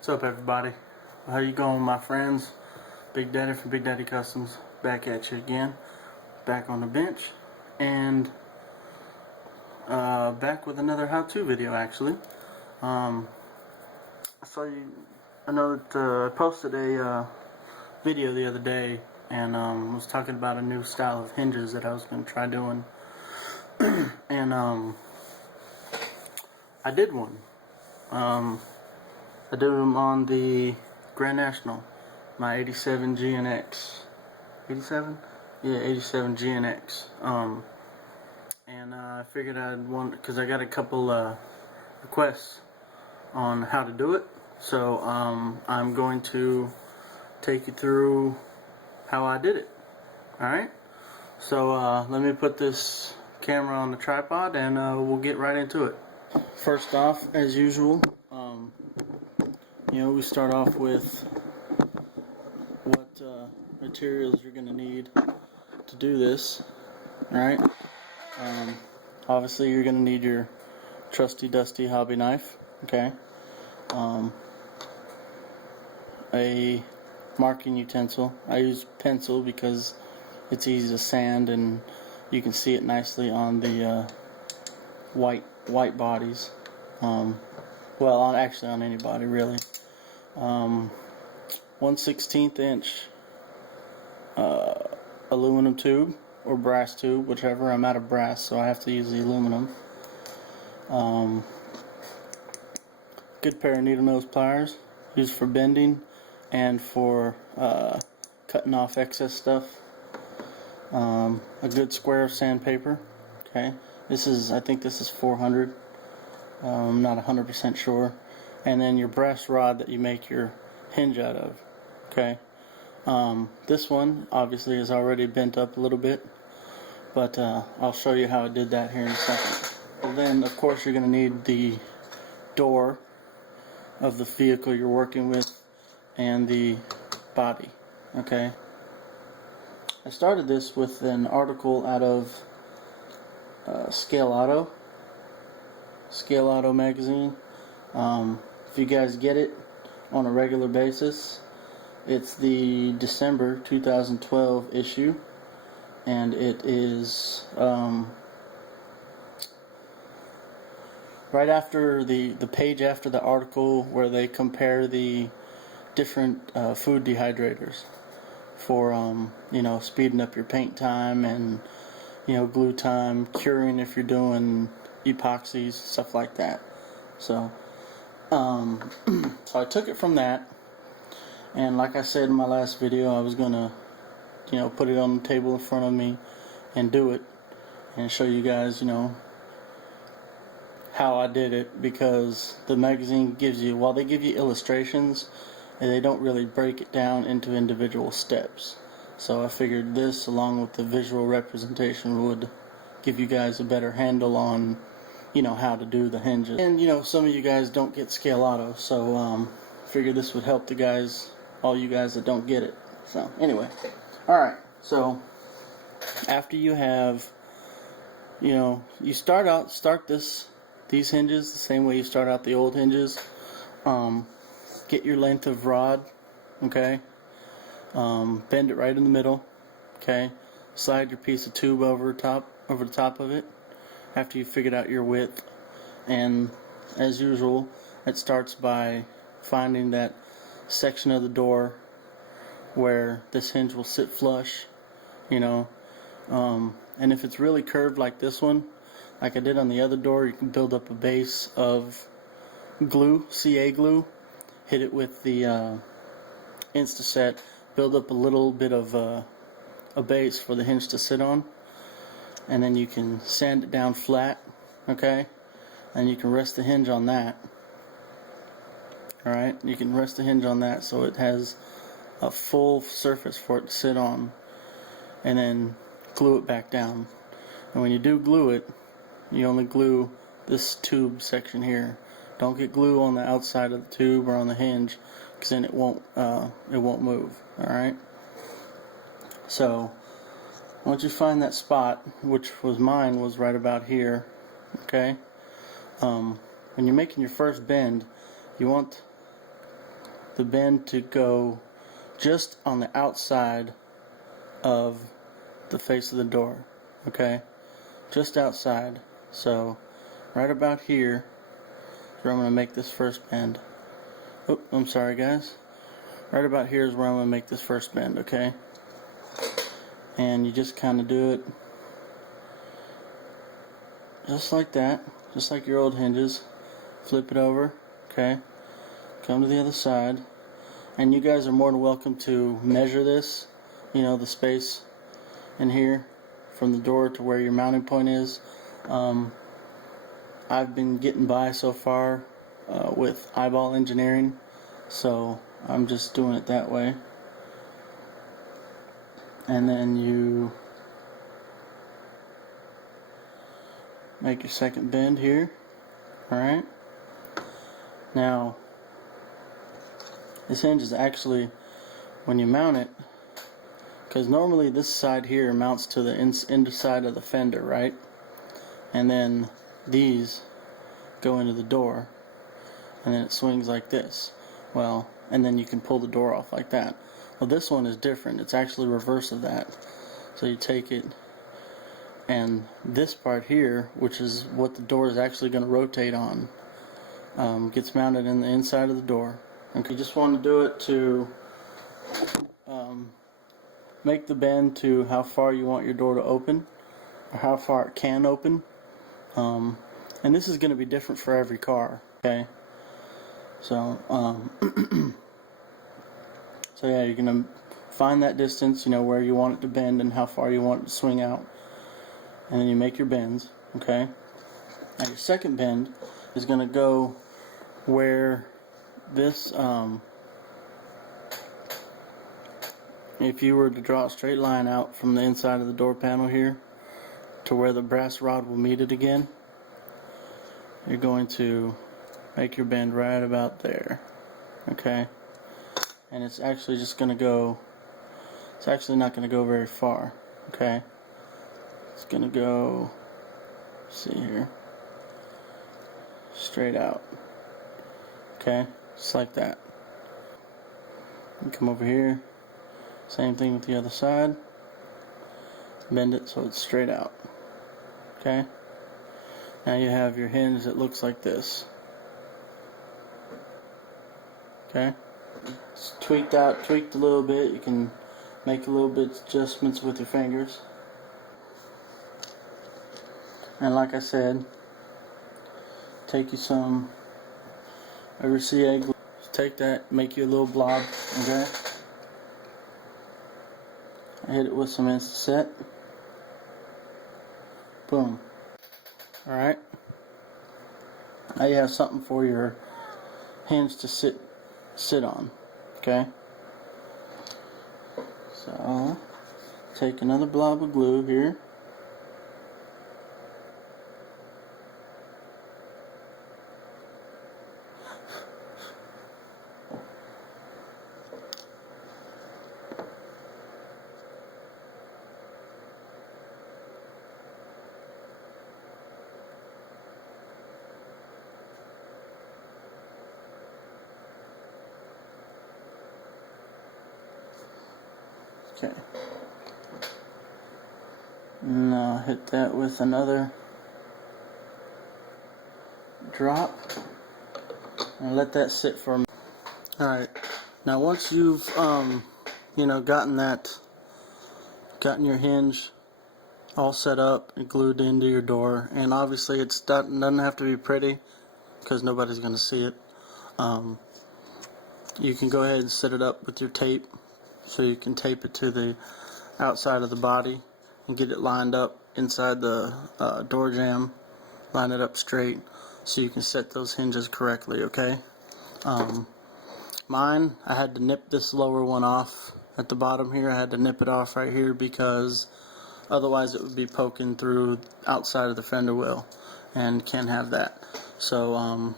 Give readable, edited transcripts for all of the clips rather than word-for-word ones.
What's up, everybody? How you going, my friends? Big Daddy from Big Daddy Customs back at you again, back on the bench, and back with another how-to video. Actually, I know that I posted a video the other day, and was talking about a new style of hinges that I was going to try doing, and I did one. I did them on the Grand National, my 87 GNX. 87? Yeah, 87 GNX. And I figured I'd want, because I got a couple requests on how to do it. So I'm going to take you through how I did it. Alright? So let me put this camera on the tripod and we'll get right into it. First off, as usual, we start off with what materials you're going to need to do this. Alright? Obviously you're going to need your trusty dusty hobby knife, okay? A marking utensil. I use pencil because it's easy to sand and you can see it nicely on the white bodies. Well, actually on any body really. 1/16 inch aluminum tube or brass tube, whichever. I'm out of brass, so I have to use the aluminum. Good pair of needle nose pliers, used for bending and for cutting off excess stuff. A good square of sandpaper. Okay, I think this is 400. I'm not 100% sure. And then your brass rod that you make your hinge out of. Okay. This one obviously is already bent up a little bit, but I'll show you how I did that here in a second. Well, then of course you're going to need the door of the vehicle you're working with and the body. Okay. I started this with an article out of Scale Auto magazine. If you guys get it on a regular basis, it's the December 2012 issue, and it is right after the page after the article where they compare the different food dehydrators for speeding up your paint time and glue time, curing if you're doing epoxies, stuff like that. So so I took it from that, and like I said in my last video, I was gonna put it on the table in front of me and do it and show you guys how I did it, because the magazine gives you, while they give you illustrations, and they don't really break it down into individual steps. So I figured this, along with the visual representation, would give you guys a better handle on how to do the hinges. And some of you guys don't get Scale Auto, so figured this would help all you guys that don't get it. So anyway, alright, so after you have you start these hinges the same way you start out the old hinges. Get your length of rod, okay? Bend it right in the middle, okay? Slide your piece of tube over the top of it after you figured out your width, and as usual, it starts by finding that section of the door where this hinge will sit flush, and if it's really curved like this one, like I did on the other door, you can build up a base of glue, CA glue, hit it with the Instaset, build up a little bit of a base for the hinge to sit on, and then you can sand it down flat, okay, and you can rest the hinge on that. Alright, you can rest the hinge on that so it has a full surface for it to sit on, and then glue it back down. And when you do glue it, you only glue this tube section here. Don't get glue on the outside of the tube or on the hinge, because then it won't move. Alright, so once you find that spot, which mine was right about here, okay, when you're making your first bend, you want the bend to go just on the outside of the face of the door, okay? Just outside. So right about here is where I'm going to make this first bend. Oh, I'm sorry guys. Right about here is where I'm going to make this first bend, okay? And you just kind of do it just like that, just like your old hinges. Flip it over, okay? Come to the other side. And you guys are more than welcome to measure this, you know, the space in here from the door to where your mounting point is. I've been getting by so far with eyeball engineering, so I'm just doing it that way. And then you make your second bend here. Alright? Now, this hinge is actually, when you mount it, because normally this side here mounts to the inside of the fender, right? And then these go into the door, and then it swings like this. Well, and then you can pull the door off like that. Well, this one is different. It's actually reverse of that. So you take it, and this part here, which is what the door is actually going to rotate on, gets mounted in the inside of the door. Okay, you just want to do it to make the bend to how far you want your door to open, or how far it can open. And this is going to be different for every car, okay? So, so yeah, you're going to find that distance, you know, where you want it to bend and how far you want it to swing out. And then you make your bends, okay? Now your second bend is going to go where this, if you were to draw a straight line out from the inside of the door panel here to where the brass rod will meet it again, you're going to make your bend right about there, okay? And it's actually just going to go, it's actually not going to go very far, okay? It's going to go, let's see here, straight out, okay? Just like that. You come over here, same thing with the other side, bend it so it's straight out, okay? Now you have your hinge that looks like this. Okay? It's tweaked out, tweaked a little bit. You can make a little bit adjustments with your fingers. And like I said, take you some RCA glue. Take that, make you a little blob, okay? I hit it with some Insta-Set. Boom. Alright, now you have something for your hinge to sit on, okay? So, take another blob of glue here. Okay. Now hit that with another drop and let that sit for a minute. Alright, now once you've you know, gotten your hinge all set up and glued into your door, and obviously it doesn't have to be pretty because nobody's going to see it. You can go ahead and set it up with your tape, so you can tape it to the outside of the body and get it lined up inside the door jamb. Line it up straight so you can set those hinges correctly, okay? Mine, I had to nip this lower one off at the bottom here. I had to nip it off right here because otherwise it would be poking through outside of the fender well, and can't have that. So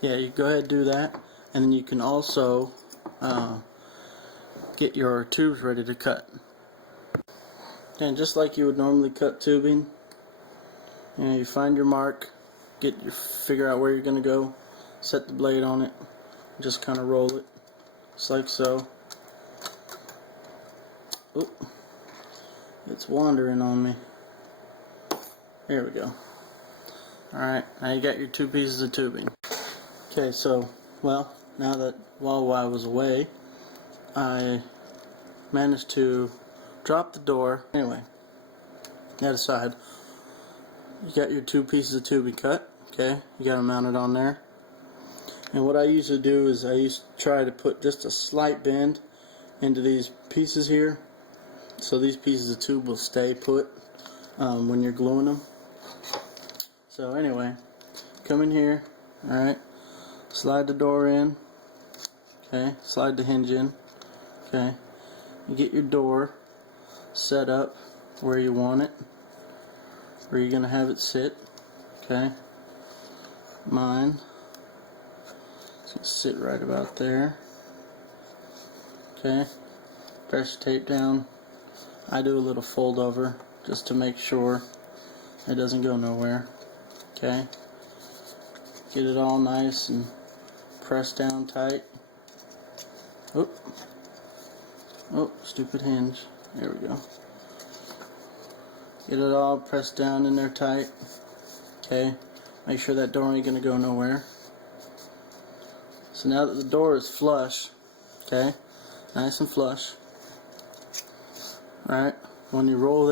yeah, you go ahead and do that, and then you can also get your tubes ready to cut. And just like you would normally cut tubing, you know, you find your mark, figure out where you're going to go, set the blade on it, just kind of roll it, just like so. Oop, it's wandering on me. There we go. Alright, now you got your 2 pieces of tubing. Okay, so, well, now that while I was away, I managed to drop the door. Anyway, that aside, you got your 2 pieces of tubing cut. Okay, you got them mounted on there. And what I usually do is I used to try to put just a slight bend into these pieces here, so these pieces of tube will stay put when you're gluing them. So anyway, come in here, alright, slide the door in, okay, slide the hinge in, okay, you get your door set up where you want it, where you're going to have it sit, okay. Mine is going to sit right about there, okay. Press tape down. I do a little fold over just to make sure it doesn't go nowhere, okay. Get it all nice and pressed down tight. Oop. Oh, stupid hinge. There we go. Get it all pressed down in there tight. Okay. Make sure that door ain't gonna go nowhere. So now that the door is flush, okay, nice and flush. Alright, when you roll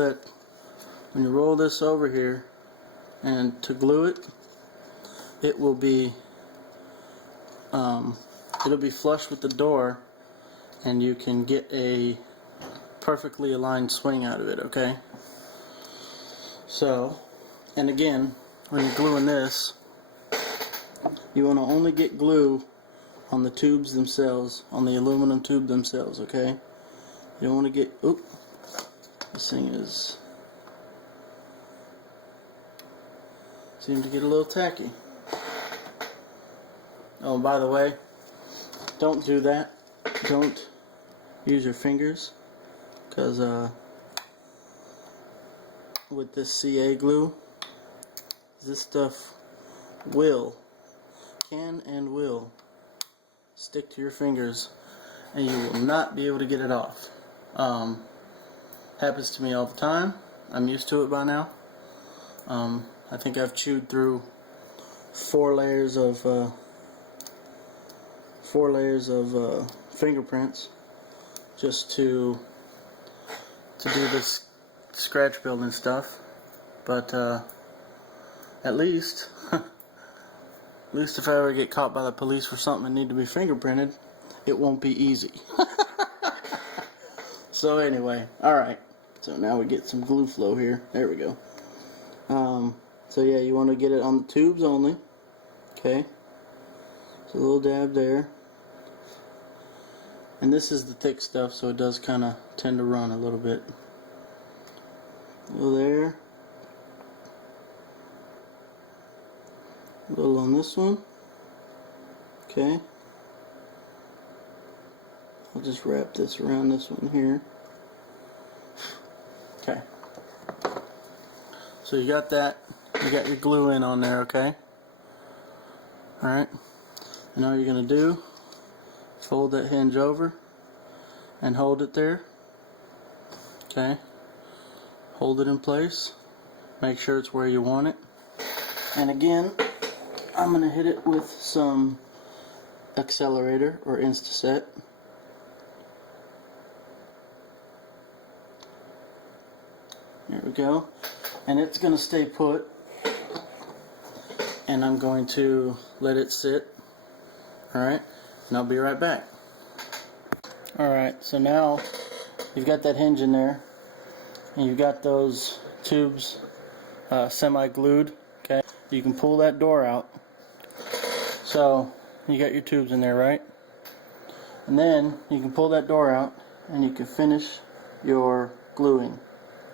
this over here and to glue it, it will be it'll be flush with the door, and you can get a perfectly aligned swing out of it, okay? So, and again, when you're gluing this, you want to only get glue on the tubes themselves, on the aluminum tube themselves, okay? You don't want to get, oop, this thing is, seems to get a little tacky. Oh, and by the way, don't do that. Don't use your fingers, because with this CA glue, this stuff can and will stick to your fingers, and you will not be able to get it off. Happens to me all the time. I'm used to it by now. I think I've chewed through 4 layers of fingerprints just to do this scratch building stuff, but at least if I ever get caught by the police for something and need to be fingerprinted, it won't be easy. So anyway, alright, so now we get some glue flow here. There we go. So yeah, you want to get it on the tubes only, okay, so a little dab there. And this is the thick stuff, so it does kind of tend to run a little bit. A little there. A little on this one. Okay. I'll just wrap this around this one here. Okay. So you got that. You got your glue in on there, okay? Alright. And all you're going to do, fold that hinge over and hold it there. Okay. Hold it in place. Make sure it's where you want it. And again, I'm going to hit it with some accelerator or Instaset. There we go. And it's going to stay put. And I'm going to let it sit. Alright. And I'll be right back. Alright, so now you've got that hinge in there. And you've got those tubes semi-glued. Okay. You can pull that door out. So you got your tubes in there, right? And then you can pull that door out and you can finish your gluing.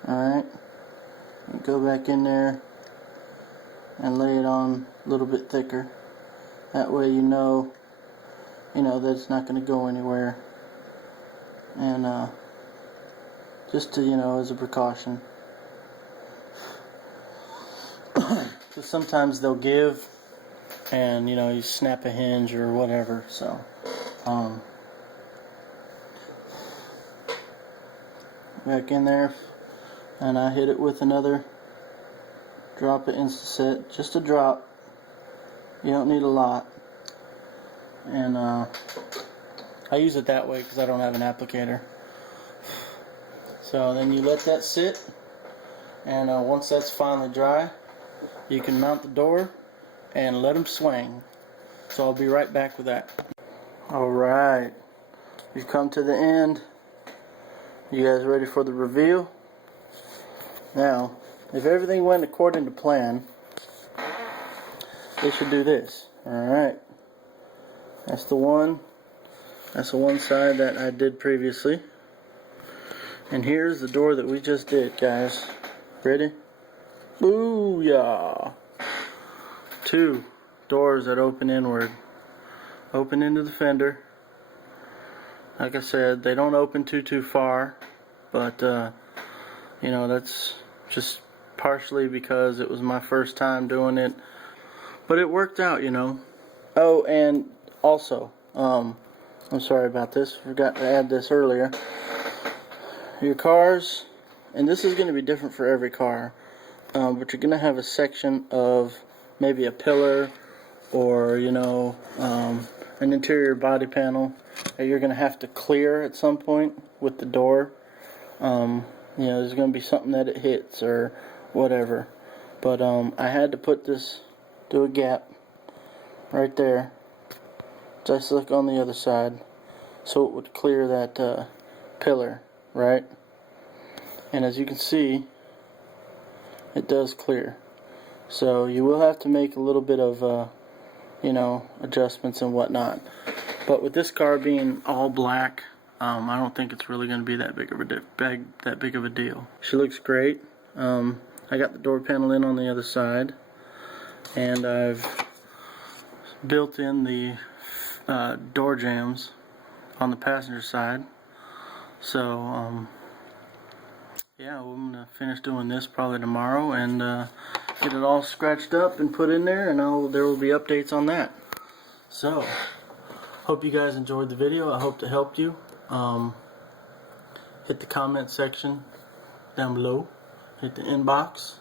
Alright. You go back in there and lay it on a little bit thicker. That way you know that it's not going to go anywhere. And just to, as a precaution. Because sometimes they'll give and you snap a hinge or whatever, so back in there, and I hit it with another drop of Insta-Set, just a drop. You don't need a lot. And I use it that way because I don't have an applicator. So then you let that sit, and once that's finally dry, you can mount the door and let them swing. So I'll be right back with that. Alright, we've come to the end. You guys ready for the reveal? Now, if everything went according to plan, they should do this. Alright, that's the one side that I did previously. And here's the door that we just did, guys. Ready? Booyah! 2 doors that open inward. Open into the fender. Like I said, they don't open too far, but you know, that's just partially because it was my first time doing it, but it worked out, you know. Oh, and also, I'm sorry about this, forgot to add this earlier. Your cars, and this is going to be different for every car, but you're going to have a section of maybe a pillar or, you know, an interior body panel that you're going to have to clear at some point with the door. You know, there's going to be something that it hits or whatever. But I had to put this, do a gap right there, just like on the other side, so it would clear that pillar, right? And as you can see, it does clear. So you will have to make a little bit of you know, adjustments and whatnot. But with this car being all black, I don't think it's really going to be that big of a deal. She looks great. I got the door panel in on the other side, and I've built in the door jambs on the passenger side. So yeah, I'm gonna finish doing this probably tomorrow and get it all scratched up and put in there, and there will be updates on that. So hope you guys enjoyed the video. I hope it helped you. Hit the comment section down below. Hit the inbox.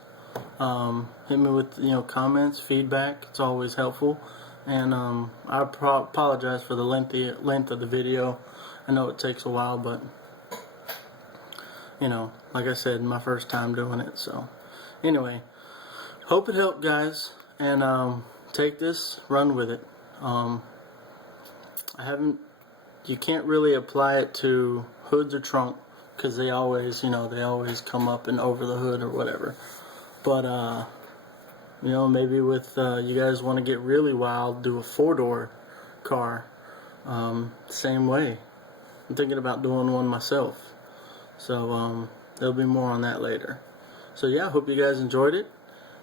Hit me with, you know, comments, feedback. It's always helpful. And I apologize for the length of the video. I know it takes a while, but you know, like I said, my first time doing it. So anyway, hope it helped, guys, and take this, run with it. You can't really apply it to hoods or trunk because they always, you know, they always come up and over the hood or whatever. But you know, maybe with you guys want to get really wild, do a 4-door car. Same way. I'm thinking about doing one myself. So there'll be more on that later. So yeah, hope you guys enjoyed it.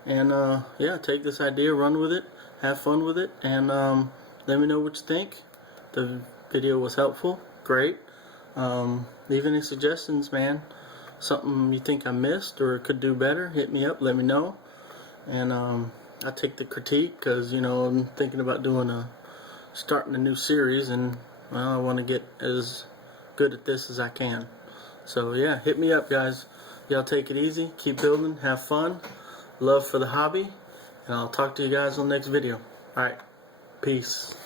And yeah, take this idea, run with it, have fun with it, and let me know what you think. The video was helpful, great. Leave any suggestions, man. Something you think I missed or could do better, hit me up, let me know. And I take the critique because, you know, I'm thinking about starting a new series, and well, I want to get as good at this as I can. So yeah, hit me up, guys. Y'all take it easy, keep building, have fun, love for the hobby, and I'll talk to you guys on the next video. Alright, peace.